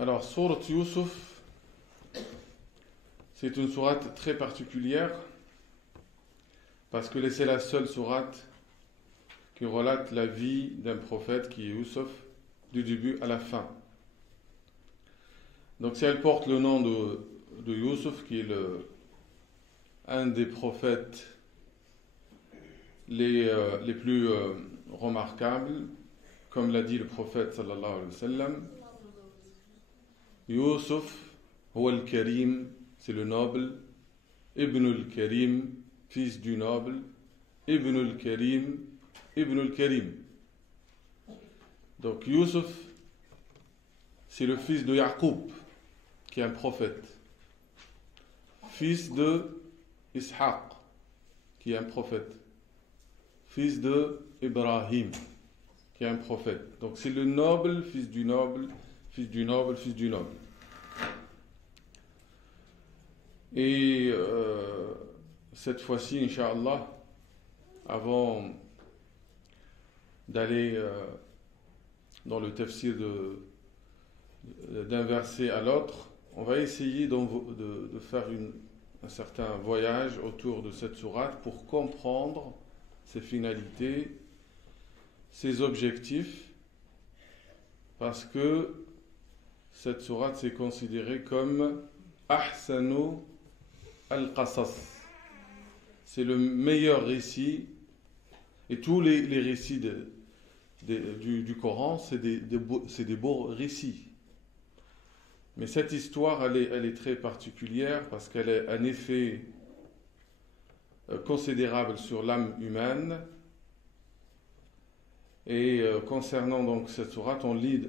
Alors, sourate Yusuf, c'est une sourate très particulière parce que c'est la seule sourate qui relate la vie d'un prophète qui est Yusuf du début à la fin. Donc, si elle porte le nom de Yusuf, qui est un des prophètes les plus remarquables, comme l'a dit le prophète sallallahu alayhi wa sallam, Yusuf, huwa al-Karim, c'est le noble, Ibn al-Karim, fils du noble, Ibn al-Karim, Ibn al-Karim. Donc Yusuf, c'est le fils de Yaqub, qui est un prophète, fils de Ishaq, qui est un prophète, fils de Ibrahim, qui est un prophète. Donc c'est le noble, fils du noble, fils du noble, fils du noble. Et cette fois-ci, Inch'Allah, avant d'aller dans le tafsir d'un verset à l'autre, on va essayer de faire un certain voyage autour de cette sourate pour comprendre ses finalités, ses objectifs, parce que cette sourate c'est considérée comme Ahsanu al-Qasas. C'est le meilleur récit, et tous les récits du Coran, c'est des beaux récits. Mais cette histoire, elle est très particulière parce qu'elle a un effet considérable sur l'âme humaine. Et concernant donc cette sourate, on lit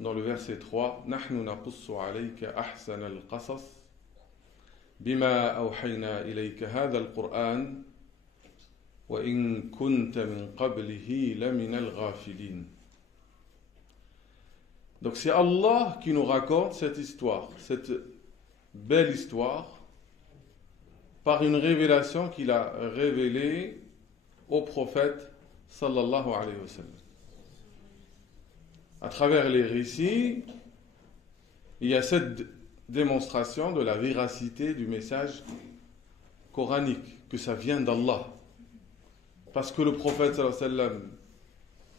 dans le verset 3 Nahnu naqussu alayka ahsan al-qasas bima awhayna ilayka hadha al-Qur'an wa in kunta min qablihi lamin al-ghafilin. Donc c'est Allah qui nous raconte cette histoire, cette belle histoire, par une révélation qu'il a révélée au prophète sallallahu alayhi wa sallam. À travers les récits, il y a cette démonstration de la véracité du message coranique, que ça vient d'Allah. Parce que le prophète sallallahu alayhi wa sallam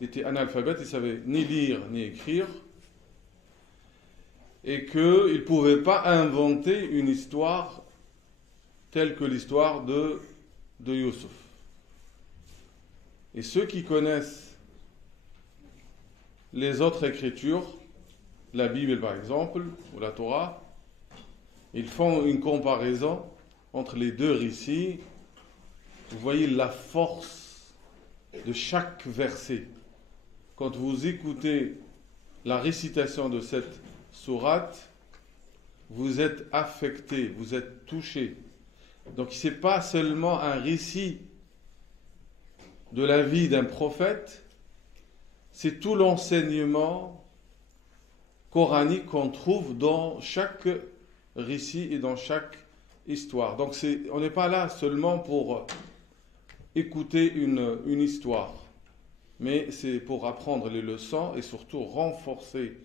était analphabète, il ne savait ni lire ni écrire, et qu'il ne pouvait pas inventer une histoire telle que l'histoire de Yusuf. Et ceux qui connaissent les autres écritures, la Bible par exemple, ou la Torah, ils font une comparaison entre les deux récits. Vous voyez la force de chaque verset. Quand vous écoutez la récitation de cette sourate, vous êtes affecté, vous êtes touché. Donc ce n'est pas seulement un récit de la vie d'un prophète, c'est tout l'enseignement coranique qu'on trouve dans chaque récit et dans chaque histoire. Donc on n'est pas là seulement pour écouter une histoire, mais c'est pour apprendre les leçons et surtout renforcer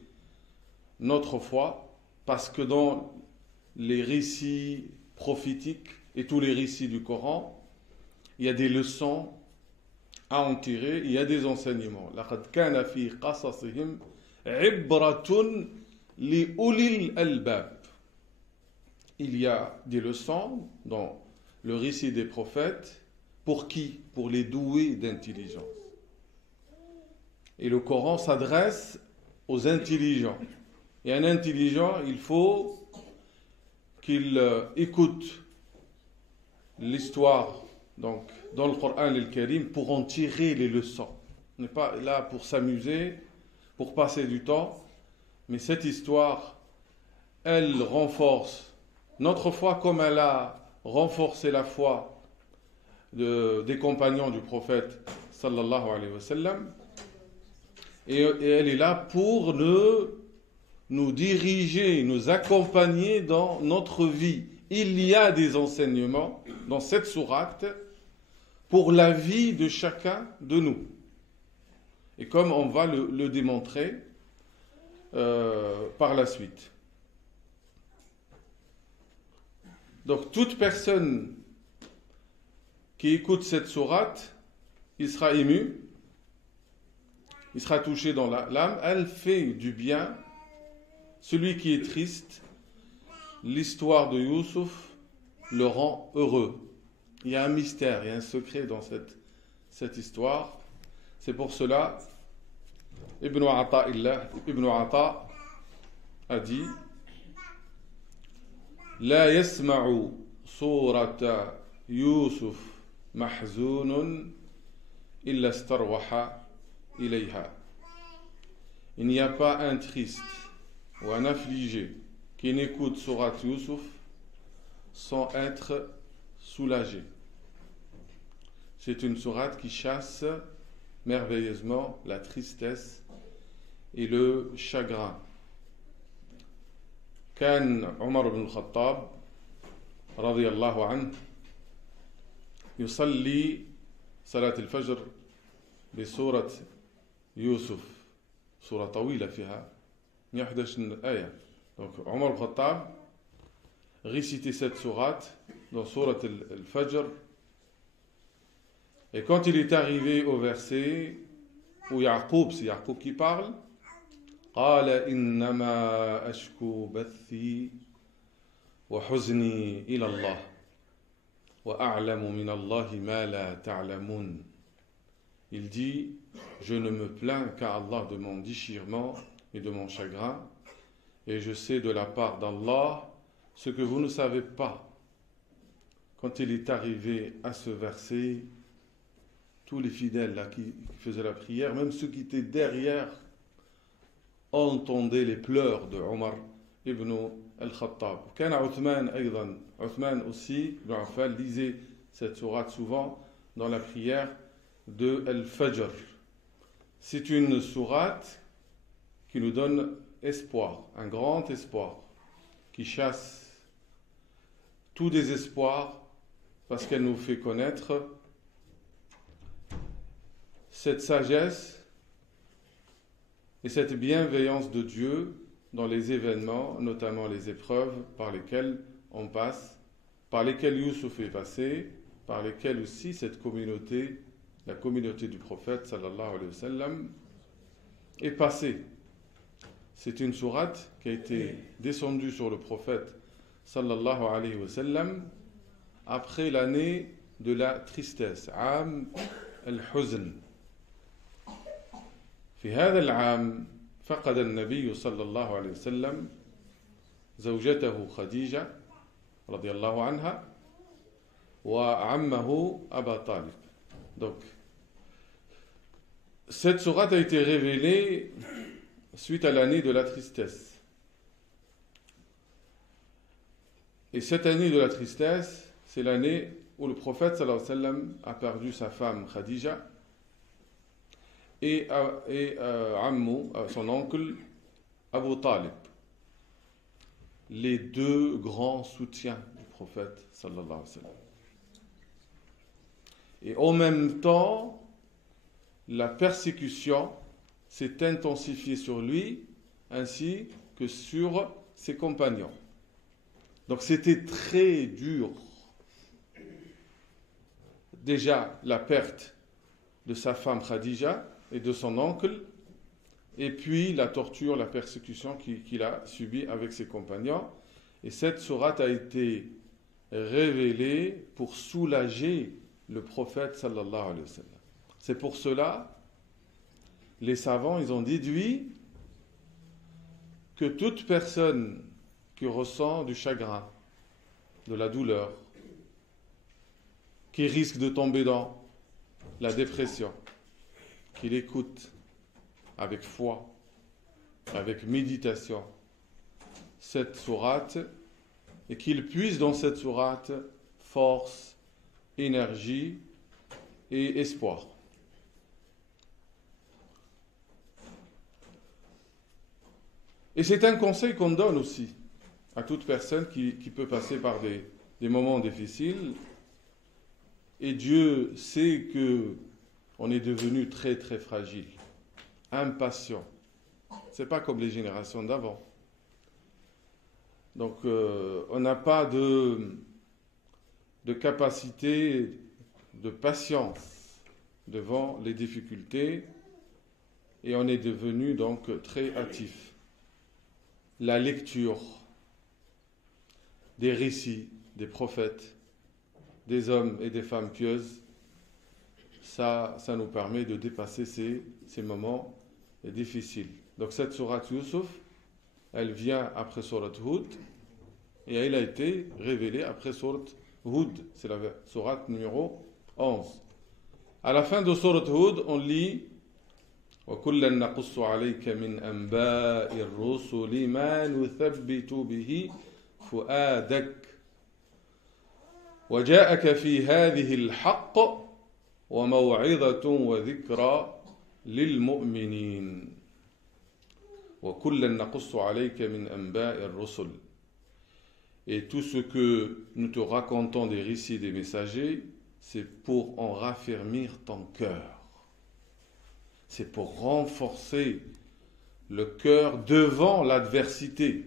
notre foi, parce que dans les récits prophétiques et tous les récits du Coran, il y a des leçons à en tirer, il y a des enseignements. لَقَدْ كَانَ فِي قَصَصِهِمْ عِبْرَةٌ لِأُولِي الْأَلْبَابِ. Il y a des leçons dans le récit des prophètes. Pour qui? Pour les doués d'intelligence. Et le Coran s'adresse aux intelligents. Et un intelligent, il faut qu'il écoute l'histoire donc, dans le Coran al-Karim pour en tirer les leçons. On n'est pas là pour s'amuser, pour passer du temps, mais cette histoire, elle renforce notre foi comme elle a renforcé la foi des compagnons du prophète sallallahu alayhi wa sallam. Et elle est là pour nous diriger, nous accompagner dans notre vie. Il y a des enseignements dans cette sourate pour la vie de chacun de nous. Et comme on va le démontrer, par la suite. Donc toute personne qui écoute cette sourate, il sera ému, il sera touché dans l'âme, elle fait du bien. Celui qui est triste, l'histoire de Youssouf le rend heureux. Il y a un mystère, il y a un secret dans cette histoire. C'est pour cela, Ibn Ata a dit La yasma'u surata Youssouf mahzounun illa starwaha ilayha. Il n'y a pas un triste ou un affligé qui n'écoute sourate Youssouf sans être soulagé. C'est une sourate qui chasse merveilleusement la tristesse et le chagrin. كان عمر بن الخطاب رضي الله عنه يصلي صلاة الفجر بسورة يوسف سورة طويلة فيها 111 آية. Donc Omar ibn Khattab récitait cette sourate dans Surat al-Fajr, et quand il est arrivé au verset où Yaqub, c'est Yaqub qui parle, قال إنما أشكو بثي وحزني إلى الله وأعلم من الله ما لا تعلمون. Il dit, je ne me plains qu'à Allah de mon déchirement et de mon chagrin, et je sais de la part d'Allah ce que vous ne savez pas. Quand il est arrivé à ce verset, tous les fidèles là, qui faisaient la prière, même ceux qui étaient derrière, entendaient les pleurs de Omar ibn al-Khattab. Uthman aussi, ibn Affan, lisait cette sourate souvent dans la prière de Al-Fajr. C'est une sourate qui nous donne espoir, un grand espoir, qui chasse tout désespoir, parce qu'elle nous fait connaître cette sagesse et cette bienveillance de Dieu dans les événements, notamment les épreuves par lesquelles on passe, par lesquelles Youssouf est passé, par lesquelles aussi cette communauté, la communauté du prophète sallallahu alayhi wa sallam, est passée. C'est une sourate qui a été descendue sur le prophète sallallahu alayhi wa sallam après l'année de la tristesse, Am al-Huzn. في هذا العام فقد النبي صلى الله عليه وسلم زوجته خديجة رضي الله عنها وعمه أبا طالب. Donc, cette sourate a été révélée suite à l'année de la tristesse. Et cette année de la tristesse, c'est l'année où le prophète sallallahu alayhi wa sallam a perdu sa femme Khadija et son oncle Abu Talib, les deux grands soutiens du prophète sallallahu alayhi wa sallam. Et en même temps, la persécution s'est intensifiée sur lui ainsi que sur ses compagnons. Donc c'était très dur. Déjà la perte de sa femme Khadija et de son oncle, et puis la torture, la persécution qu'il a subie avec ses compagnons. Et cette sourate a été révélée pour soulager le prophète sallallahu alayhi wa sallam. C'est pour cela, les savants, ils ont déduit que toute personne qui ressent du chagrin, de la douleur, qui risque de tomber dans la dépression, qu'il écoute avec foi, avec méditation cette sourate, et qu'il puise dans cette sourate force, énergie et espoir. Et c'est un conseil qu'on donne aussi à toute personne qui peut passer par des moments difficiles. Et Dieu sait que on est devenu très très fragile, impatient, C'est pas comme les générations d'avant. Donc, on n'a pas de capacité de patience devant les difficultés et on est devenu donc très actif. La lecture des récits des prophètes, des hommes et des femmes pieuses, ça nous permet de dépasser ces moments difficiles. Donc cette sourate Yusuf, elle vient après sourate Hud et elle a été révélée après sourate Hud. C'est la sourate numéro 11. À la fin de sourate Hud, on lit وَكُلًّا نَقُصُّ عَلَيْكَ مِنْ أَنْبَاءِ الرُّسُلِ مَا نُثَبِّتُ بِهِ فُؤَادَكَ وَجَاءَكَ فِي هَذِهِ الْحَقُّ وَمَوْعِظَةٌ وَذِكْرَى لِلْمُؤْمِنِينَ وَكُلًّا نَقُصُّ عَلَيْكَ مِنْ أَنْبَاءِ الرُّسُلِ. Et tout ce que nous te racontons des récits des messagers, c'est pour en raffermir ton cœur. C'est pour renforcer le cœur devant l'adversité.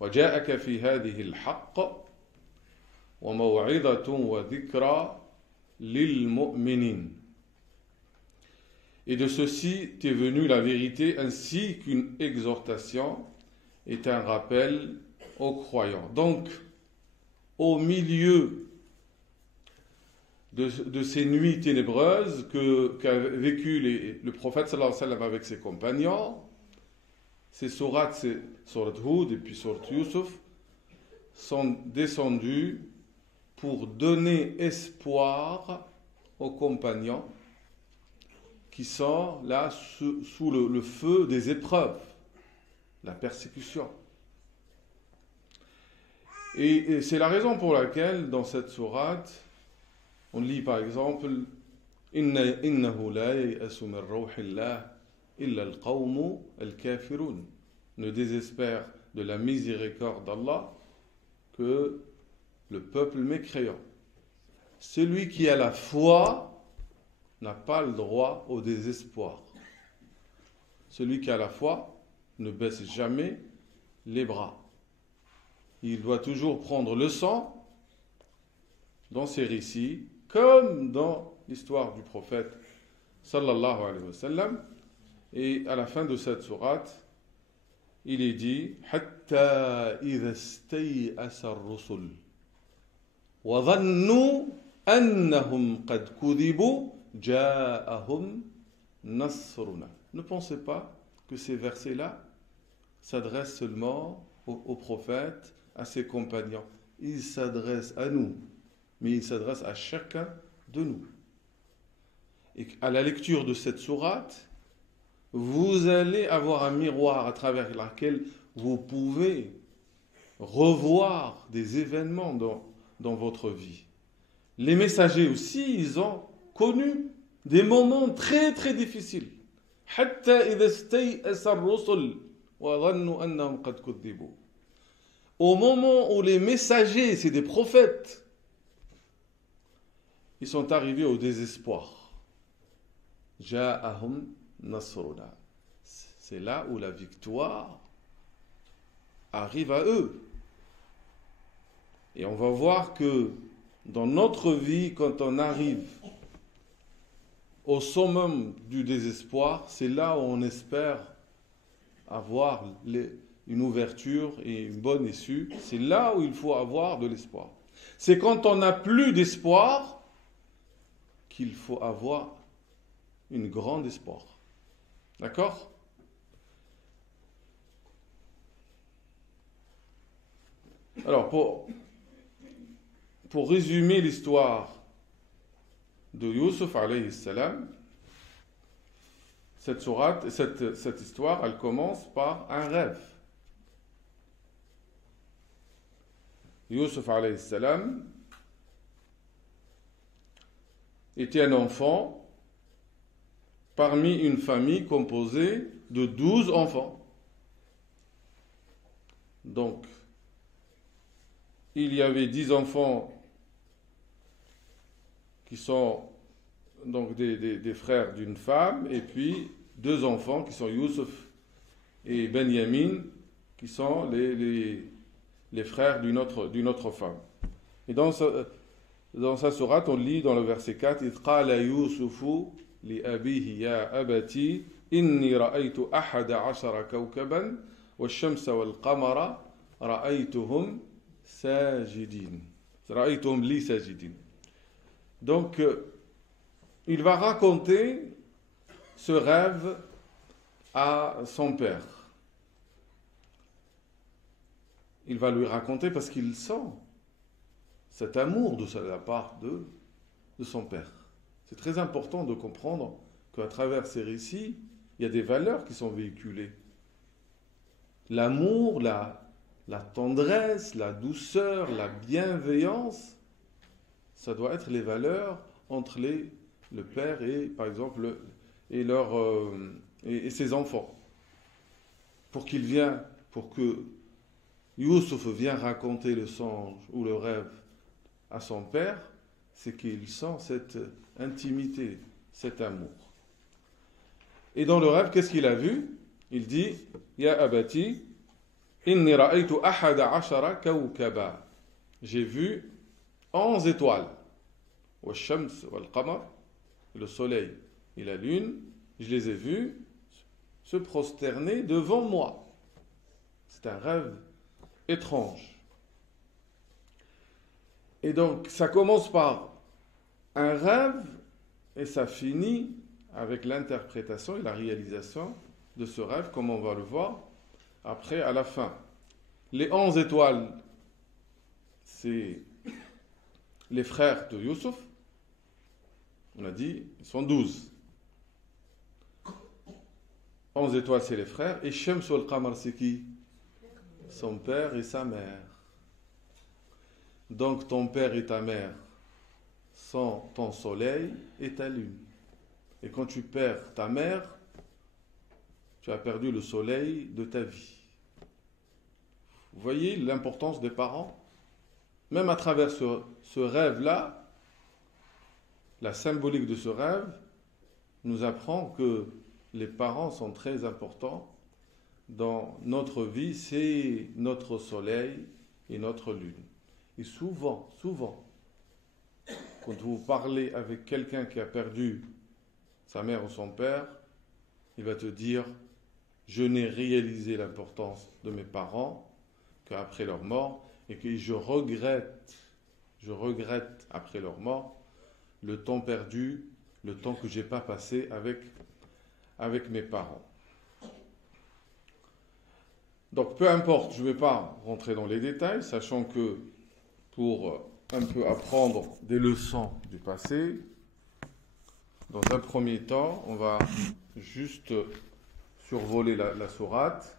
وَجَاءَكَ فِي هَذِهِ الْحَقِّ وَمَوْعِظَةٌ وَذِكْرَى لِلْمُؤْمِنِينَ. Et de ceci t'est venue la vérité ainsi qu'une exhortation et un rappel aux croyants. Donc, au milieu de ces nuits ténébreuses qu'a vécu le prophète sallallahu alayhi wa sallam avec ses compagnons, ces sourates, c'est sourate Hud et puis sourate Yusuf, sont descendues pour donner espoir aux compagnons qui sont là sous le feu des épreuves, la persécution. Et c'est la raison pour laquelle dans cette sourate, on lit par exemple إِنَّهُ لَا يَيْأَسُ مِنْ رَوْحِ اللَّهِ إِلَّا الْقَوْمُ الْكَافِرُونَ. Ne désespère de la miséricorde d'Allah que le peuple mécréant. Celui qui a la foi n'a pas le droit au désespoir. Celui qui a la foi ne baisse jamais les bras. Il doit toujours prendre leçon dans ses récits, comme dans l'histoire du prophète sallallahu alayhi wa sallam. Et à la fin de cette sourate, il est dit حَتَّى إِذَا اسْتَيْأَسَ الرُّسُلُ وَظَنُّوا أَنَّهُمْ قَدْ كُذِبُوا جَاءَهُمْ نَصْرُنَا. Ne pensez pas que ces versets-là s'adressent seulement aux prophètes, à ses compagnons. Ils s'adressent à nous, mais ils s'adressent à chacun de nous. Et à la lecture de cette sourate, vous allez avoir un miroir à travers lequel vous pouvez revoir des événements dans votre vie. Les messagers aussi, ils ont connu des moments très très difficiles. حتى إذا استيأس الرسل وظنوا أنهم قد كذبوا. Au moment où les messagers, c'est des prophètes, ils sont arrivés au désespoir. Ja'ahum nasruna. C'est là où la victoire arrive à eux. Et on va voir que dans notre vie, quand on arrive au summum du désespoir, c'est là où on espère avoir une ouverture et une bonne issue. C'est là où il faut avoir de l'espoir. C'est quand on n'a plus d'espoir qu'il faut avoir une grande espoir. D'accord ? Alors, pour résumer l'histoire de Yusuf alayhi salam, cette sourate, cette histoire, elle commence par un rêve. Yusuf alayhi salam était un enfant parmi une famille composée de 12 enfants. Donc, il y avait 10 enfants qui sont donc des frères d'une femme, et puis deux enfants qui sont Youssef et Benyamin, qui sont les frères d'une autre femme. Et dans sa sourate, on lit dans le verset 4, إِذْ قَالَ يُوسُفُ لِأَبِيهِ يَا أَبَتِي إِنِّي رَأَيْتُ أَحَدَ عَشَرَ كَوْكَبًا وَالشَّمْسَ وَالْقَمَرَ رَأَيْتُهُمْ سَاجِدِينَ. رَأَيْتُهُمْ لِي سَاجِدِينَ. Donc, il va raconter ce rêve à son père. Il va lui raconter parce qu'il sent cet amour de la part de son père. C'est très important de comprendre qu'à travers ces récits, il y a des valeurs qui sont véhiculées. L'amour, la tendresse, la douceur, la bienveillance, ça doit être les valeurs entre le père et, par exemple, et ses enfants. Pour que Youssouf vienne raconter le songe ou le rêve à son père, c'est qu'il sent cette intimité, cet amour. Et dans le rêve, qu'est-ce qu'il a vu? Il dit, Ya abati, inni ra'aytu ahada ashara kawkaba. J'ai vu 11 étoiles. Wa shams wal qamar, le soleil et la lune, je les ai vus se prosterner devant moi. C'est un rêve étrange. Et donc, ça commence par un rêve et ça finit avec l'interprétation et la réalisation de ce rêve, comme on va le voir après à la fin. Les 11 étoiles, c'est les frères de Youssouf. On a dit, ils sont 12. 11 étoiles, c'est les frères. Et Shams wal Qamar, c'est qui? Son père et sa mère. Donc ton père et ta mère sont ton soleil et ta lune. Et quand tu perds ta mère, tu as perdu le soleil de ta vie. Vous voyez l'importance des parents? Même à travers ce rêve-là, la symbolique de ce rêve nous apprend que les parents sont très importants dans notre vie. C'est notre soleil et notre lune. Et souvent, quand vous parlez avec quelqu'un qui a perdu sa mère ou son père, il va te dire, je n'ai réalisé l'importance de mes parents qu'après leur mort, et que je regrette après leur mort, le temps perdu, le temps que je n'ai pas passé avec mes parents. Donc peu importe, je ne vais pas rentrer dans les détails, sachant que pour un peu apprendre des leçons du passé, dans un premier temps, on va juste survoler la sourate.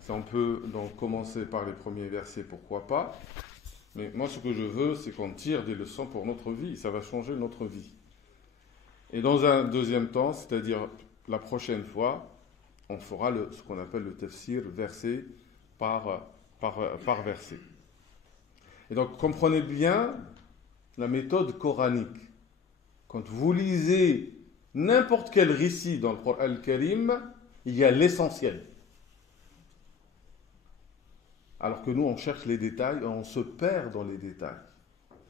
Si on peut donc commencer par les premiers versets, pourquoi pas. Mais moi, ce que je veux, c'est qu'on tire des leçons pour notre vie. Ça va changer notre vie. Et dans un deuxième temps, c'est-à-dire la prochaine fois, on fera ce qu'on appelle le tafsir, verset par verset. Et donc, comprenez bien la méthode coranique. Quand vous lisez n'importe quel récit dans le Coran al-Karim, il y a l'essentiel. Alors que nous, on cherche les détails et on se perd dans les détails.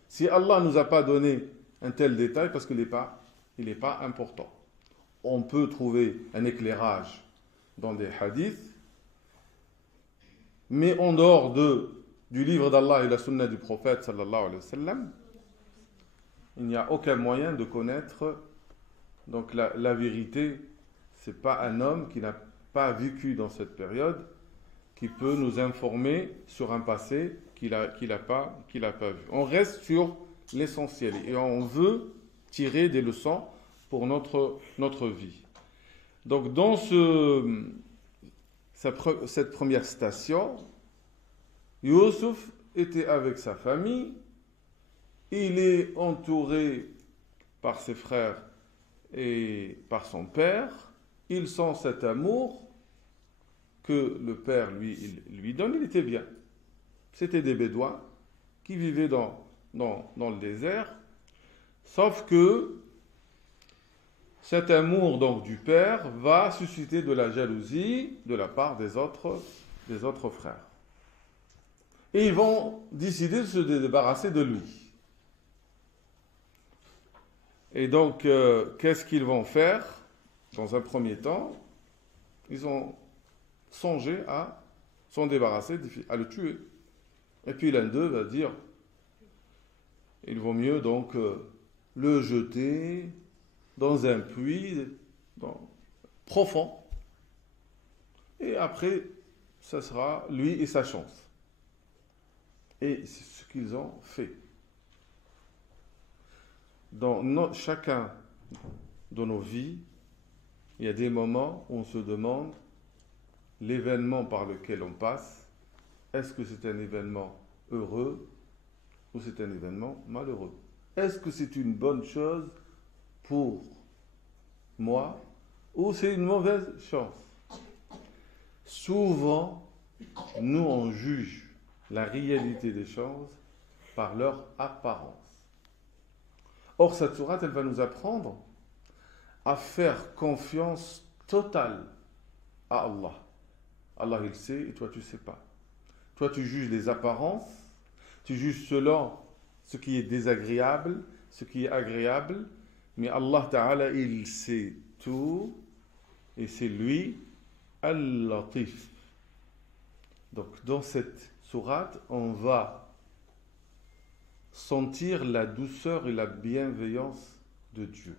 Si Allah ne nous a pas donné un tel détail, parce qu'il n'est pas important. On peut trouver un éclairage dans des hadiths, mais en dehors du livre d'Allah et la sunna du prophète sallallahu alayhi wa sallam, il n'y a aucun moyen de connaître donc la vérité. Ce n'est pas un homme qui n'a pas vécu dans cette période qui peut nous informer sur un passé qu'il n'a pas vu. On reste sur l'essentiel et on veut tirer des leçons pour notre vie. Donc dans cette première station, Youssouf était avec sa famille, il est entouré par ses frères et par son père, il sent cet amour que le père lui donne. Il était bien. C'était des Bédouins qui vivaient dans le désert, sauf que cet amour donc du père va susciter de la jalousie de la part des autres frères. Et ils vont décider de se débarrasser de lui. Et donc, qu'est-ce qu'ils vont faire? Dans un premier temps, ils ont songé à s'en débarrasser, à le tuer. Et puis l'un d'eux va dire, il vaut mieux donc le jeter dans un puits profond. Et après, ça sera lui et sa chance. Et c'est ce qu'ils ont fait. Dans chacun de nos vies, il y a des moments où on se demande l'événement par lequel on passe, est-ce que c'est un événement heureux ou c'est un événement malheureux? Est-ce que c'est une bonne chose pour moi ou c'est une mauvaise chance? Souvent, nous on juge la réalité des choses par leur apparence. Or, cette sourate, elle va nous apprendre à faire confiance totale à Allah. Allah, il sait et toi, tu ne sais pas. Toi, tu juges les apparences, tu juges selon ce qui est désagréable, ce qui est agréable, mais Allah Ta'ala, il sait tout et c'est lui, Al-Latif. Donc, dans cette sourate, on va sentir la douceur et la bienveillance de Dieu.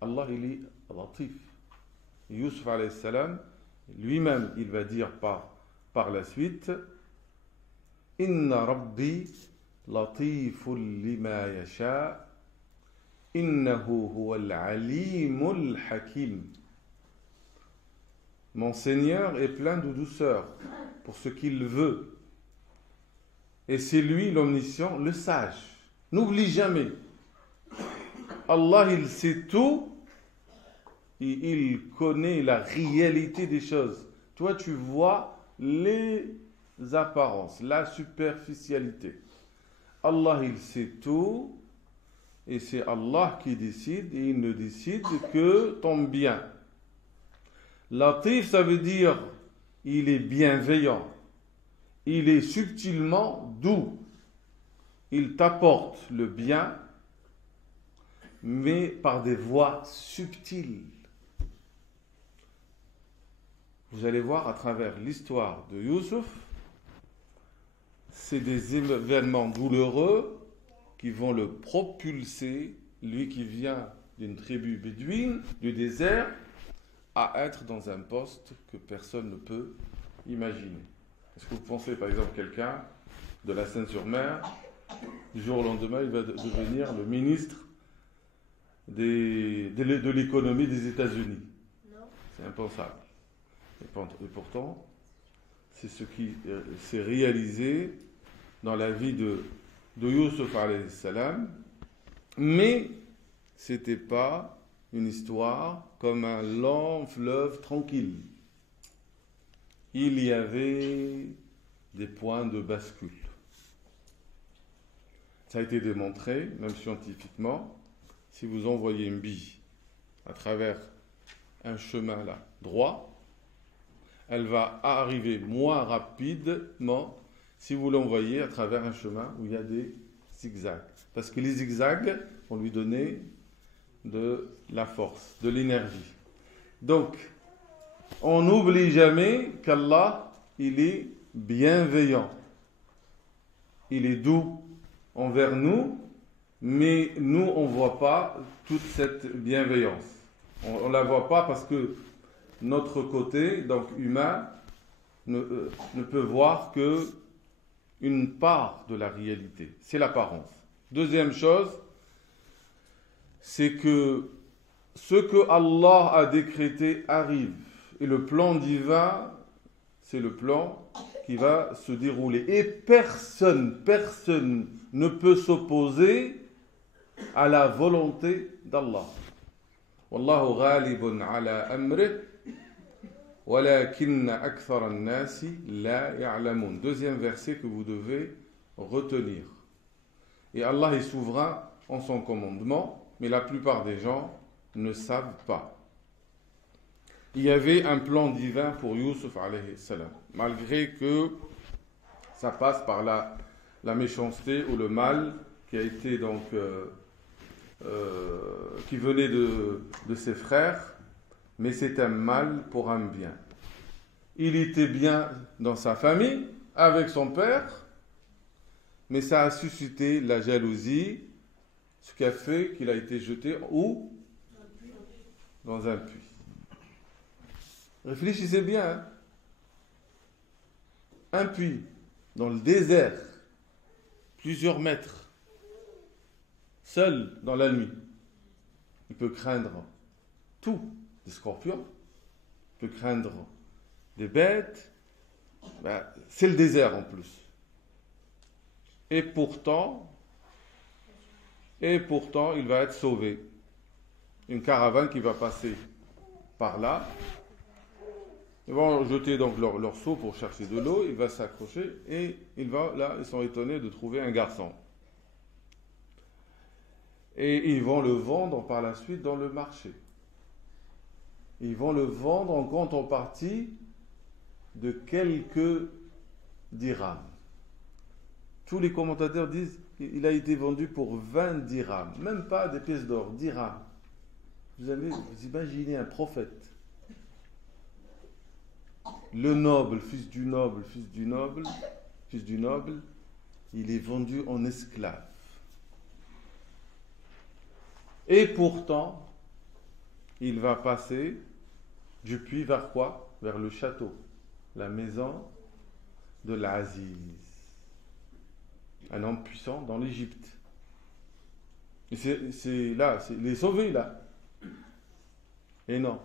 Allah, il est Latif. Yusuf alayhi salam, lui-même, il va dire par la suite, Inna Rabbi latifun lima yasha, innahu huwal alimul hakim. Mon Seigneur est plein de douceur pour ce qu'il veut. Et c'est lui l'omniscient, le sage. N'oublie jamais. Allah, il sait tout. Et il connaît la réalité des choses. Toi, tu vois les apparences, la superficialité. Allah, il sait tout. Et c'est Allah qui décide. Et il ne décide que ton bien. Latif, ça veut dire il est bienveillant. Il est subtilement doux. Il t'apporte le bien, mais par des voies subtiles. Vous allez voir à travers l'histoire de Youssouf, c'est des événements douloureux qui vont le propulser, lui qui vient d'une tribu bédouine, du désert, à être dans un poste que personne ne peut imaginer. Est-ce que vous pensez, par exemple, quelqu'un de la Seine-sur-Mer, du jour au lendemain, il va devenir le ministre de l'économie des États-Unis? Non. C'est impensable. Et pourtant, c'est ce qui s'est réalisé dans la vie de Youssouf alayhi salam, mais ce n'était pas une histoire comme un long fleuve tranquille. Il y avait des points de bascule. Ça a été démontré, même scientifiquement, si vous envoyez une bille à travers un chemin là, droit, elle va arriver moins rapidement si vous l'envoyez à travers un chemin où il y a des zigzags. Parce que les zigzags vont lui donner de la force, de l'énergie. Donc, on n'oublie jamais qu'Allah, il est bienveillant. Il est doux envers nous, mais nous, on ne voit pas toute cette bienveillance. On ne la voit pas parce que notre côté, donc humain, ne peut voir que une part de la réalité. C'est l'apparence. Deuxième chose, c'est que ce que Allah a décrété arrive. Et le plan divin, c'est le plan qui va se dérouler. Et personne ne peut s'opposer à la volonté d'Allah. Wallahu ghalibun ala amrih, walakinna akthara an-nasi la ya'lamun. Deuxième verset que vous devez retenir. Et Allah est souverain en son commandement, mais la plupart des gens ne savent pas. Il y avait un plan divin pour Youssouf alayhi salam, malgré que ça passe par la méchanceté ou le mal qui a été donc qui venait de ses frères, mais c'est un mal pour un bien. Il était bien dans sa famille, avec son père, mais ça a suscité la jalousie, ce qui a fait qu'il a été jeté où? Dans un puits. Réfléchissez bien, hein? Un puits, dans le désert, plusieurs mètres, seul dans la nuit. Il peut craindre tout, des scorpions, il peut craindre des bêtes, c'est le désert en plus. Et pourtant, il va être sauvé. Une caravane qui va passer par là. Ils vont jeter donc leur seau pour chercher de l'eau. Il va s'accrocher et ils sont étonnés de trouver un garçon. Et ils vont le vendre par la suite dans le marché. Ils vont le vendre en contrepartie de quelques dirhams. Tous les commentateurs disent qu'il a été vendu pour 20 dirhams, même pas des pièces d'or, dirhams. Vous imaginez un prophète, le noble, fils du noble, il est vendu en esclave. Et pourtant, il va passer du puits vers quoi? Vers le château, la maison de l'Aziz. Un homme puissant dans l'Égypte. Et c'est là, il est sauvé là. Et non.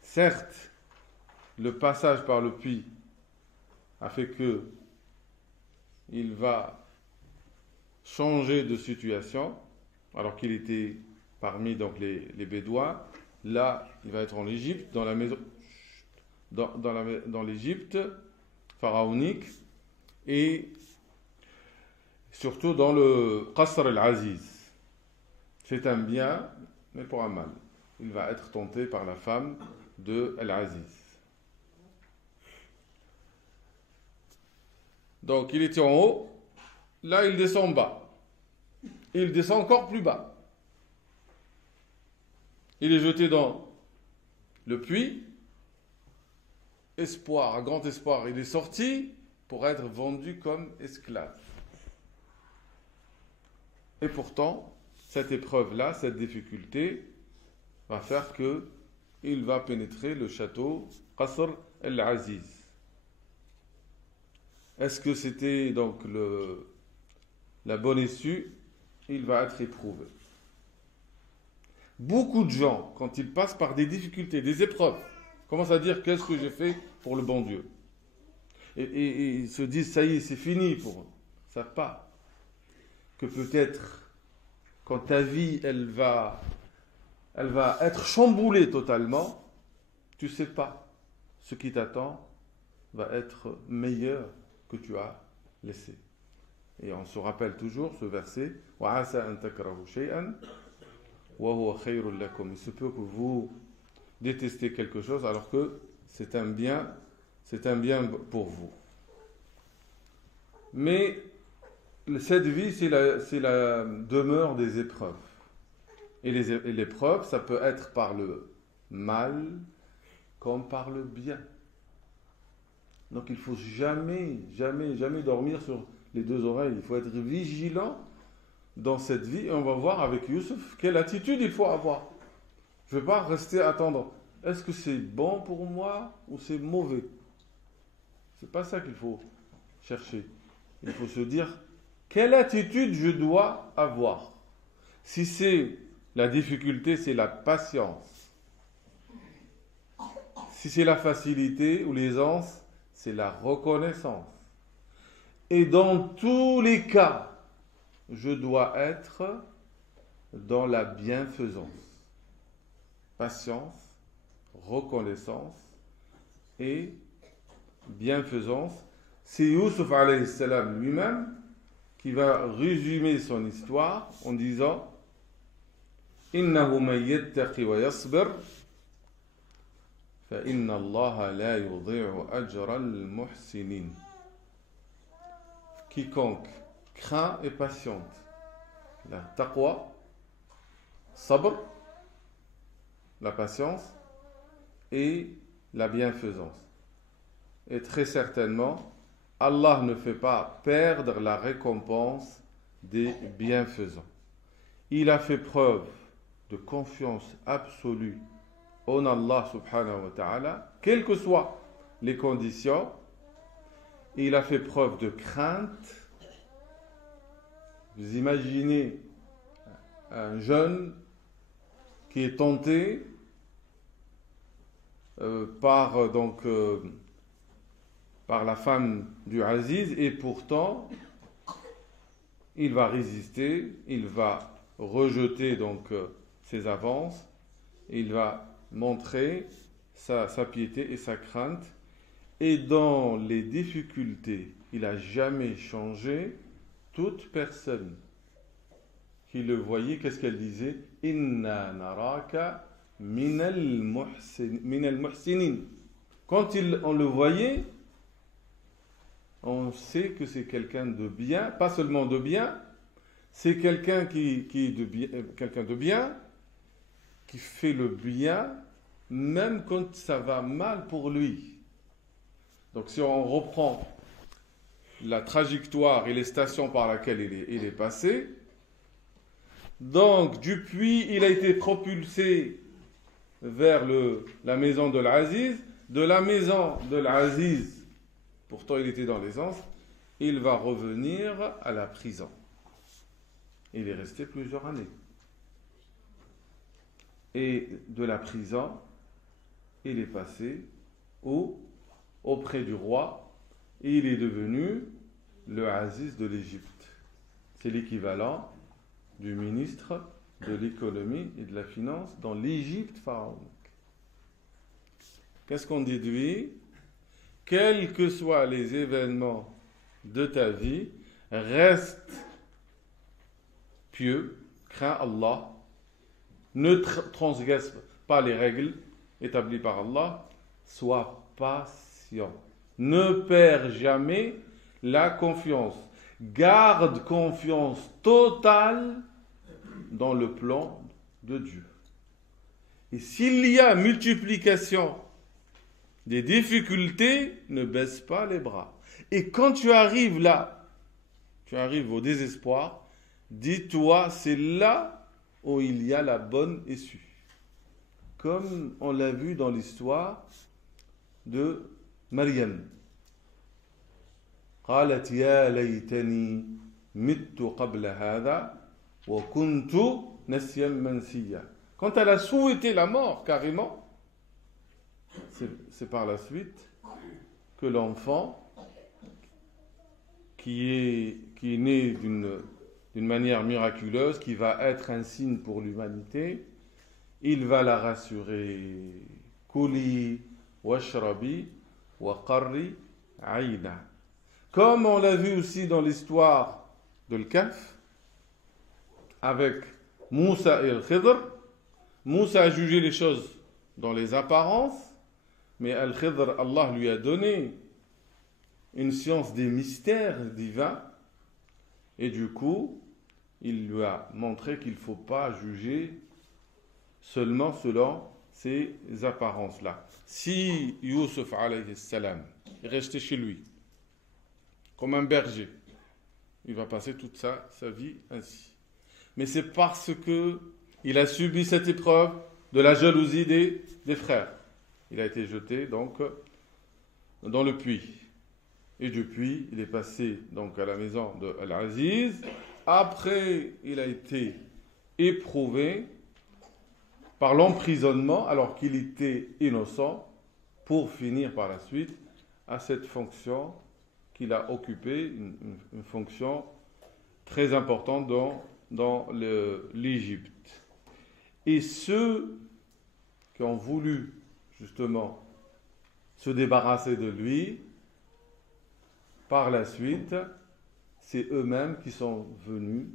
Certes, le passage par le puits a fait que il va changer de situation, alors qu'il était parmi donc les Bédouins. Là, il va être en Égypte, dans la maison, dans l'Égypte pharaonique, et surtout dans le Qasr al-Aziz. C'est un bien, mais pour un mal. Il va être tenté par la femme de Al-Aziz. Donc il était en haut, là il descend en bas. Il descend encore plus bas. Il est jeté dans le puits. Espoir, un grand espoir, il est sorti pour être vendu comme esclave. Et pourtant, cette épreuve-là, cette difficulté, va faire que il va pénétrer le château Qasr al-Aziz. Est-ce que c'était donc la bonne issue? Il va être éprouvé. Beaucoup de gens, quand ils passent par des difficultés, des épreuves, commencent à dire qu'est-ce que j'ai fait pour le bon Dieu. Et ils se disent ça y est, c'est fini pour eux. Ils ne savent pas que peut-être quand ta vie elle va être chamboulée totalement, tu ne sais pas ce qui t'attend va être meilleur que tu as laissé. Et on se rappelle toujours ce verset وَعَسَىٰ أَن تَكْرَهُ شَيْئًا وَهُوَ خَيْرٌ لَكُمْ. Il se peut que vous détestez quelque chose alors que c'est un bien pour vous. Mais cette vie, c'est la demeure des épreuves. Et l'épreuve, ça peut être par le mal comme par le bien. Donc il ne faut jamais dormir sur les deux oreilles. Il faut être vigilant dans cette vie. Et on va voir avec Youssouf quelle attitude il faut avoir. Je ne vais pas rester à attendre. Est-ce que c'est bon pour moi ou c'est mauvais? C'est pas ça qu'il faut chercher. Il faut se dire quelle attitude je dois avoir. Si c'est la difficulté, c'est la patience. Si c'est la facilité ou l'aisance, c'est la reconnaissance. Et dans tous les cas, je dois être dans la bienfaisance. Patience, reconnaissance et bienfaisance. C'est Youssouf alayhi salam lui-même qui va résumer son histoire en disant إنه من يتق ويصبر فإن الله لا يضيع أجر المحسنين. Quiconque craint et patiente. La taqwa, sabr, la patience et la bienfaisance. Et très certainement, Allah ne fait pas perdre la récompense des bienfaisants. Il a fait preuve de confiance absolue en Allah subhanahu wa ta'ala, quelles que soient les conditions. Il a fait preuve de crainte. Vous imaginez un jeune qui est tenté par la femme du Aziz, et pourtant il va résister, il va rejeter ses avances, il va montrer sa piété et sa crainte, et dans les difficultés il n'a jamais changé. Toute personne qui le voyait, qu'est-ce qu'elle disait? Inna naraka minal muhsinin. Quand on le voyait, on sait que c'est quelqu'un de bien, pas seulement de bien, c'est quelqu'un qui est quelqu'un de bien, qui fait le bien, même quand ça va mal pour lui. Donc si on reprend la trajectoire et les stations par lesquelles il est passé, donc du puits, il a été propulsé vers la maison de l'Aziz, de la maison de l'Aziz, pourtant il était dans l'aisance, il va revenir à la prison. Il est resté plusieurs années. Et de la prison, il est passé auprès du roi, et il est devenu le Aziz de l'Égypte. C'est l'équivalent du ministre de l'économie et de la finance dans l'Égypte pharaonique. Qu'est-ce qu'on déduit? Quels que soient les événements de ta vie, reste pieux, crains Allah, ne transgresse pas les règles établies par Allah, sois patient. Ne perds jamais la confiance. Garde confiance totale dans le plan de Dieu. Et s'il y a multiplication des difficultés, ne baisse pas les bras. Et quand tu arrives là, tu arrives au désespoir, dis-toi, c'est là où il y a la bonne issue. Comme on l'a vu dans l'histoire de Maryam. قالت يا ليتني مت قبل هذا وكنت نسيا منسيا. Quand elle a souhaité la mort carrément, c'est par la suite que l'enfant qui est né d'une manière miraculeuse, qui va être un signe pour l'humanité, il va la rassurer. Kuli washrabi wa qarri aïna. Comme on l'a vu aussi dans l'histoire de l'Kaf, avec Moussa et Al-Khidr. Moussa a jugé les choses dans les apparences, mais Al-Khidr, Allah lui a donné une science des mystères divins, et du coup, il lui a montré qu'il ne faut pas juger seulement selon ces apparences-là. Si Youssef alayhi salam est resté chez lui, comme un berger, il va passer toute sa vie ainsi. Mais c'est parce que il a subi cette épreuve de la jalousie des frères. Il a été jeté donc dans le puits. Et du puits, il est passé donc à la maison de Al-Aziz. Après, il a été éprouvé par l'emprisonnement alors qu'il était innocent, pour finir par la suite à cette fonction qu'il a occupée, une fonction très importante dans l'Égypte. Et ceux qui ont voulu justement se débarrasser de lui, par la suite, c'est eux-mêmes qui sont venus,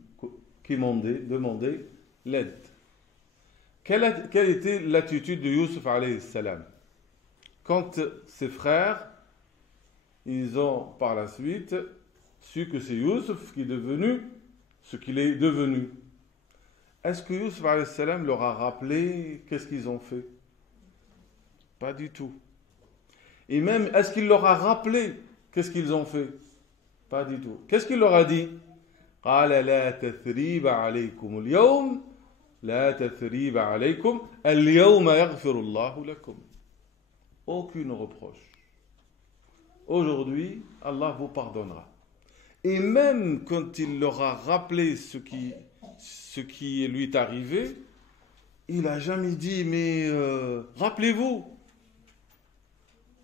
qui m'ont demandé l'aide. quelle était l'attitude de Youssouf alayhi salam? Quand ses frères, ils ont par la suite su que c'est Youssouf qui est devenu ce qu'il est devenu. Est-ce que Youssouf alayhi salam leur a rappelé qu'est-ce qu'ils ont fait? Pas du tout. Et même, est-ce qu'il leur a rappelé qu'est-ce qu'ils ont fait? Pas du tout. Qu'est-ce qu'il leur a dit? قال لا تثريب عليكم اليوم لا تثريب عليكم اليوم يغفر الله لكم. Aucune reproche. Aujourd'hui, Allah vous pardonnera. Et même quand il leur a rappelé ce qui lui est arrivé, il n'a jamais dit, mais rappelez-vous,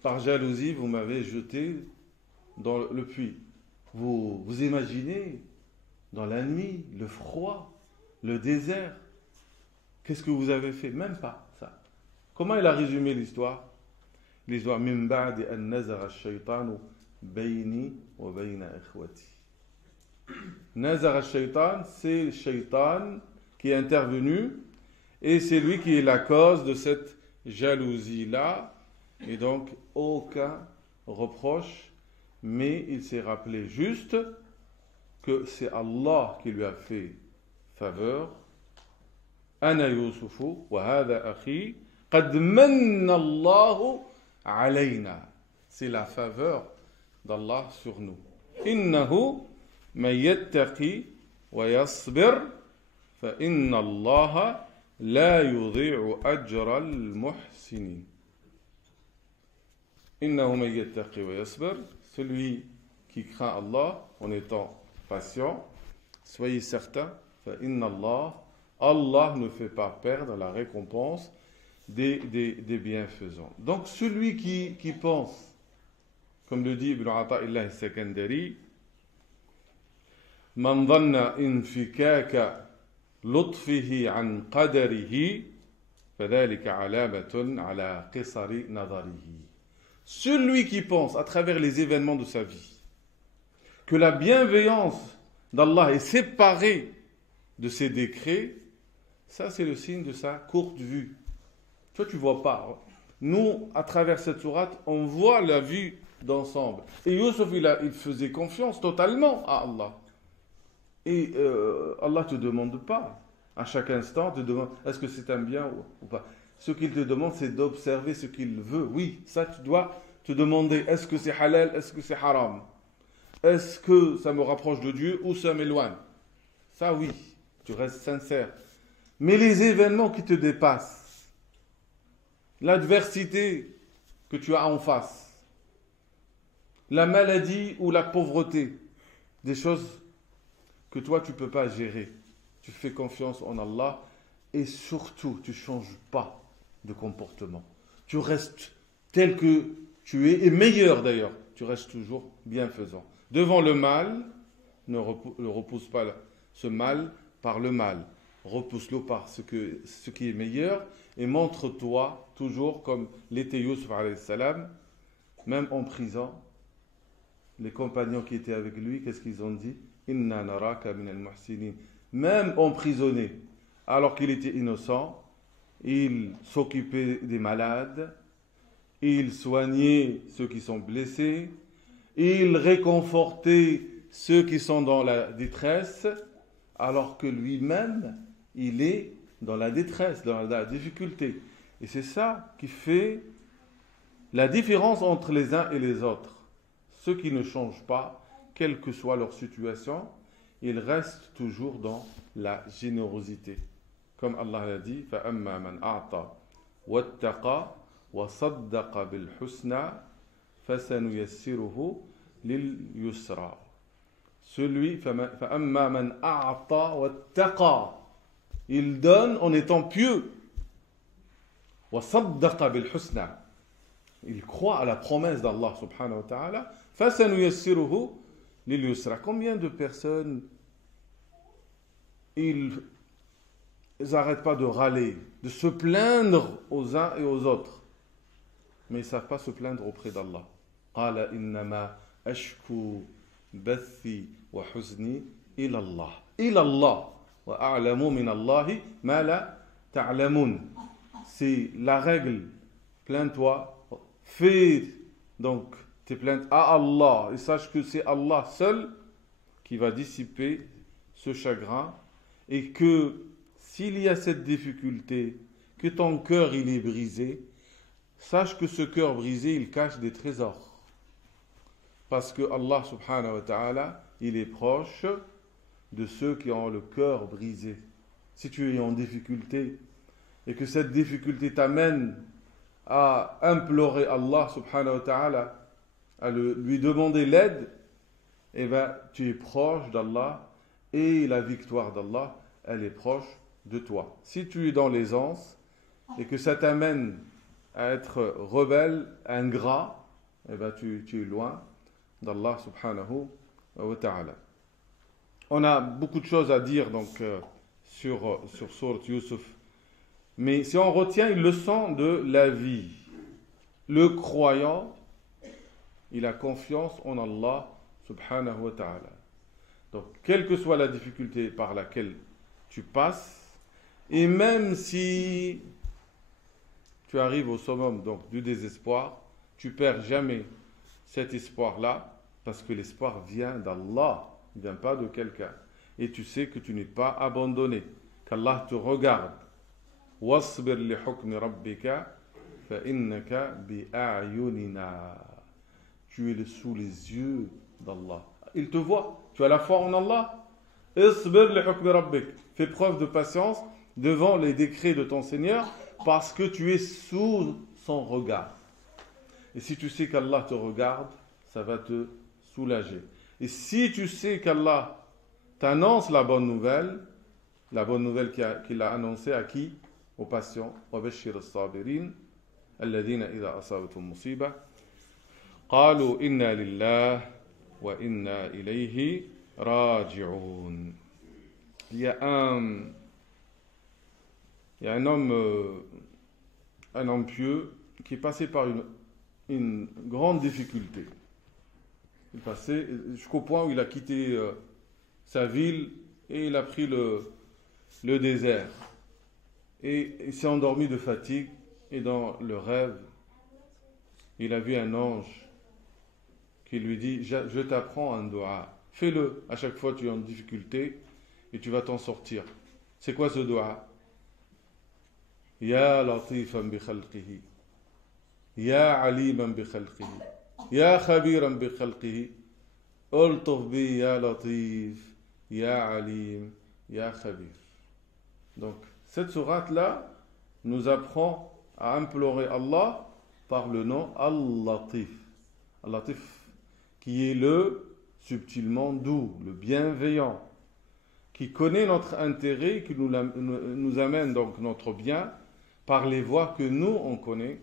par jalousie, vous m'avez jeté dans le puits. Vous imaginez, dans la nuit, le froid, le désert, qu'est-ce que vous avez fait? Même pas ça. Comment il a résumé l'histoire? L'histoire, min ba'di an nazara ash-shaytanu bayni wa bayna ikhwati. Nazar al-Shaytan, c'est le Shaytan qui est intervenu et c'est lui qui est la cause de cette jalousie-là. Et donc, aucun reproche, mais il s'est rappelé juste que c'est Allah qui lui a fait faveur. Ana Yusufu wa hadha akhi qad manna Allahu alayna. C'est la faveur d'Allah sur nous. Innahu من يتقي ويصبر فإن الله لا يضيع أجر المحسنين. إنه من يتقي ويصبر, celui qui craint Allah en étant patient, soyez certains, فإن الله, Allah ne fait pas perdre la récompense des bienfaisants. Donc celui qui pense, comme le dit Ibn Ata'illah al-Sakandari, من ظن انفكاك لطفه عن قدره فذلك علامة على قصر نظره. Celui qui pense à travers les événements de sa vie que la bienveillance d'Allah est séparée de ses décrets, ça c'est le signe de sa courte vue. Toi tu vois pas. Nous, à travers cette sourate, on voit la vue d'ensemble. Et Youssouf, il faisait confiance totalement à Allah. Et Allah ne te demande pas, à chaque instant, te demande est-ce que c'est un bien ou pas. Ce qu'il te demande, c'est d'observer ce qu'il veut. Oui, ça tu dois te demander est-ce que c'est halal, est-ce que c'est haram? Est-ce que ça me rapproche de Dieu ou ça m'éloigne? Ça oui, tu restes sincère. Mais les événements qui te dépassent, l'adversité que tu as en face, la maladie ou la pauvreté, des choses que toi tu ne peux pas gérer. Tu fais confiance en Allah et surtout tu ne changes pas de comportement. Tu restes tel que tu es et meilleur d'ailleurs. Tu restes toujours bienfaisant. Devant le mal, ne repousse pas ce mal par le mal. Repousse-le par ce qui est meilleur et montre-toi toujours comme l'était Youssouf alayhi salam, même en prison. Les compagnons qui étaient avec lui, qu'est-ce qu'ils ont dit? Inna naraka min al-muhsinin. Même emprisonné, alors qu'il était innocent, il s'occupait des malades, il soignait ceux qui sont blessés, il réconfortait ceux qui sont dans la détresse, alors que lui-même, il est dans la détresse, dans la difficulté. Et c'est ça qui fait la différence entre les uns et les autres. Ceux qui ne changent pas, quelle que soit leur situation, ils restent toujours dans la générosité. Comme Allah l'a dit, فَأَمَّا مَنْ أَعْطَى وَاتَّقَى وَصَدَّقَ بِالْحُسْنَى فَسَنُيَسِّرُهُ لِلْيُسْرَى. Celui, فَأَمَّا مَنْ أَعْطَى وَاتَّقَى, il donne en étant pieux. وَصَدَّقَ بِالْحُسْنَى, il croit à la promesse d'Allah subhanahu wa ta'ala. فَسَنُيَسِّرُهُ لِلْيُسْرَى. Combien de personnes ils n'arrêtent pas de râler, de se plaindre aux uns et aux autres, mais ils ne savent pas se plaindre auprès d'Allah. قَالَ إِنَّمَا أَشْكُو بَثِّي وَحُزْنِي إِلَى اللَّهِ إِلَى اللَّهِ وَأَعْلَمُ مِنَ اللَّهِ مَا لَا ta'lamun. C'est la règle. Plains-toi, fais donc tes plaintes à Allah et sache que c'est Allah seul qui va dissiper ce chagrin et que s'il y a cette difficulté, que ton cœur il est brisé, sache que ce cœur brisé il cache des trésors. Parce que Allah subhanahu wa ta'ala, il est proche de ceux qui ont le cœur brisé. Si tu es en difficulté et que cette difficulté t'amène à implorer Allah subhanahu wa ta'ala, à lui demander l'aide, eh bien, tu es proche d'Allah et la victoire d'Allah, elle est proche de toi. Si tu es dans l'aisance et que ça t'amène à être rebelle, ingrat, eh bien, tu es loin d'Allah subhanahu wa ta'ala. On a beaucoup de choses à dire donc sur Sourate Yusuf, mais si on retient une leçon de la vie, le croyant, il a confiance en Allah subhanahu wa ta'ala. Donc, quelle que soit la difficulté par laquelle tu passes, et même si tu arrives au summum donc, du désespoir, tu perds jamais cet espoir-là, parce que l'espoir vient d'Allah, il ne vient pas de quelqu'un. Et tu sais que tu n'es pas abandonné, qu'Allah te regarde. وَاصْبِرْ لِحُكْمِ رَبِّكَ فَإِنَّكَ بِأَعْيُنِنَا. Tu es sous les yeux d'Allah. Il te voit. Tu as la foi en Allah. اصبر لحكم ربك. Fais preuve de patience devant les décrets de ton Seigneur parce que tu es sous son regard. Et si tu sais qu'Allah te regarde, ça va te soulager. Et si tu sais qu'Allah t'annonce la bonne nouvelle qu'il a annoncée à qui? Aux patients. وَبَشِّرِ الصَّابِرِينَ الَّذِينَ إِذَا أَصَابَتْهُمْ مُصِيبَةٌ قَالُوا إِنَّا لِلَّهِ وَإِنَّا إِلَيْهِ راجعون. Il y a un homme pieux qui est passé par une grande difficulté. Il est passé jusqu'au point où il a quitté sa ville et il a pris le désert. Et il s'est endormi de fatigue et dans le rêve, il a vu un ange qui lui dit « Je t'apprends un dua. Fais-le à chaque fois que tu es en difficulté et tu vas t'en sortir. » C'est quoi ce dua? « Ya latifan bi khalqihi, ya aliman bi khalqihi, ya khabiran bi khalqihi, ultuf bi ya latif, ya alim, ya khabir. » Donc, cette sourate-là nous apprend à implorer Allah par le nom Al-Latif. Al-Latif, qui est le subtilement doux, le bienveillant, qui connaît notre intérêt, qui nous amène donc notre bien par les voies que nous, on connaît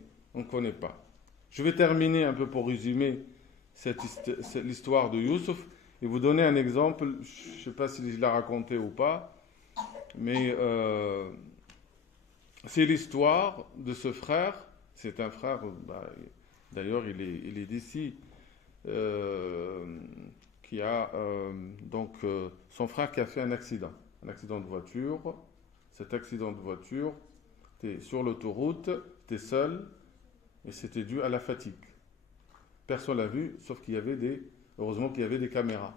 pas. Je vais terminer un peu pour résumer l'histoire de Youssouf et vous donner un exemple. Je ne sais pas si je l'ai raconté ou pas, mais c'est l'histoire de ce frère. C'est un frère, d'ailleurs il est d'ici, qui a son frère qui a fait un accident de voiture. Cet accident de voiture, tu es sur l'autoroute, tu es seul, et c'était dû à la fatigue. Personne l'a vu, sauf heureusement qu'il y avait des caméras.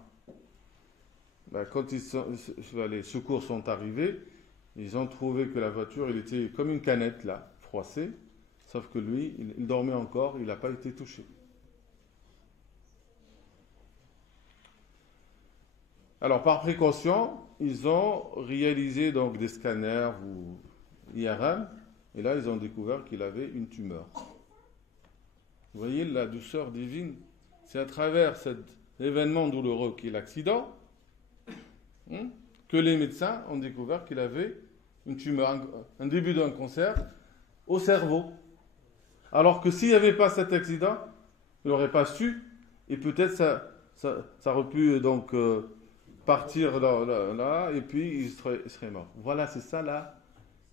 Quand les secours sont arrivés, ils ont trouvé que la voiture, il était comme une canette là, froissée, sauf que lui, il dormait encore, il n'a pas été touché. Alors, par précaution, ils ont réalisé donc des scanners ou IRM, et là, ils ont découvert qu'il avait une tumeur. Vous voyez la douceur divine? C'est à travers cet événement douloureux qui est l'accident que les médecins ont découvert qu'il avait une tumeur, un début d'un cancer au cerveau. Alors que s'il n'y avait pas cet accident, il n'aurait pas su, et peut-être ça aurait pu donc partir là, et puis il serait mort. Voilà, c'est ça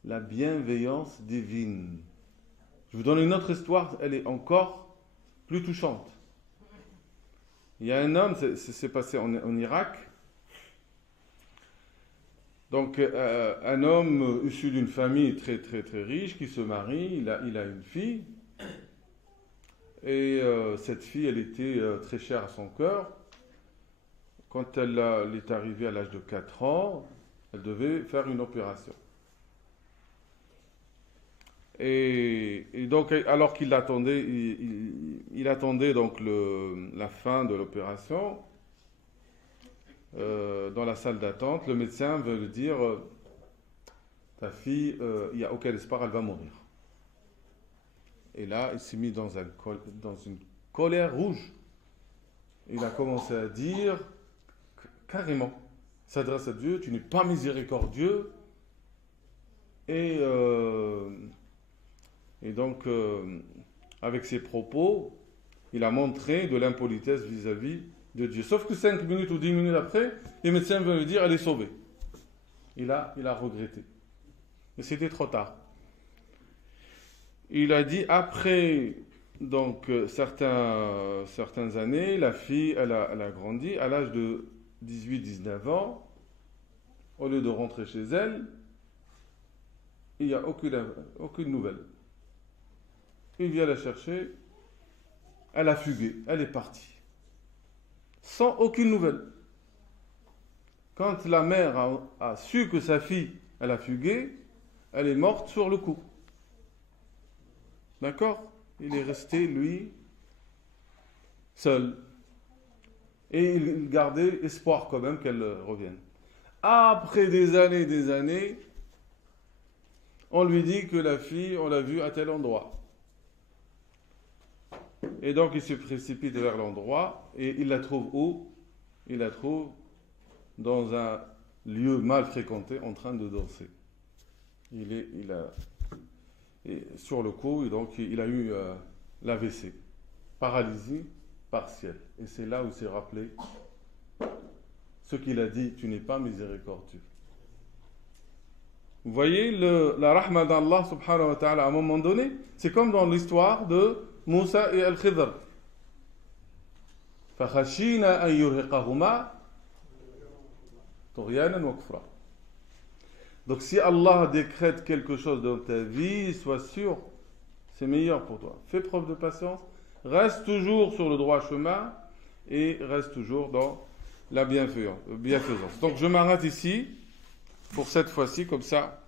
la bienveillance divine. Je vous donne une autre histoire, elle est encore plus touchante. Il y a un homme, c'est passé en Irak. Donc, un homme issu d'une famille très très très riche qui se marie, il a une fille, et cette fille, elle était très chère à son cœur. Quand elle est arrivée à l'âge de 4 ans, elle devait faire une opération. Et donc, alors qu'il attendait, il attendait donc la fin de l'opération, dans la salle d'attente, le médecin veut lui dire ta fille, il n'y a aucun espoir, elle va mourir. Et là, il s'est mis dans une colère rouge. Il a commencé à dire carrément, il s'adresse à Dieu, tu n'es pas miséricordieux. Et donc, avec ses propos, il a montré de l'impolitesse vis-à-vis de Dieu. Sauf que 5 minutes ou 10 minutes après, les médecins veulent lui dire, elle est sauvée. Il a regretté. Mais c'était trop tard. Il a dit, après donc certaines années, la fille, elle a grandi. À l'âge de 18-19 ans, au lieu de rentrer chez elle, il n'y a aucune nouvelle. Il vient la chercher, elle a fugué, elle est partie. Sans aucune nouvelle. Quand la mère a su que sa fille, elle a fugué, elle est morte sur le coup. D'accord? Il est resté, lui, seul. Et il gardait espoir quand même qu'elle revienne. Après des années, on lui dit que la fille, on l'a vue à tel endroit. Et donc il se précipite vers l'endroit et il la trouve où? Il la trouve dans un lieu mal fréquenté en train de danser. Et sur le coup, donc, il a eu l'AVC, paralysie partielle. Et c'est là où il s'est rappelé ce qu'il a dit, tu n'es pas miséricordieux. Vous voyez, la rahma d'Allah subhanahu wa ta'ala, à un moment donné, c'est comme dans l'histoire de Moussa et Al-Khidr. فَخَشِينَا أَن يُرْهِقَهُمَا طُغْيَانًا وَكُفْرًا. Donc si Allah décrète quelque chose dans ta vie, sois sûr, c'est meilleur pour toi. Fais preuve de patience, reste toujours sur le droit chemin et reste toujours dans la bienfaisance. Donc je m'arrête ici pour cette fois-ci, comme ça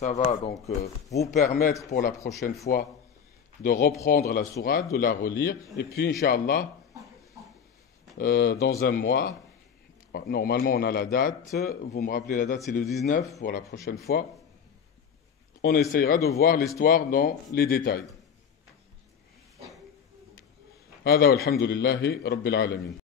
va donc vous permettre pour la prochaine fois de reprendre la sourate, de la relire, et puis Inch'Allah, dans un mois, normalement on a la date, vous me rappelez la date, c'est le 19 pour la prochaine fois, on essayera de voir l'histoire dans les détails. هذا والحمد لله رب العالمين.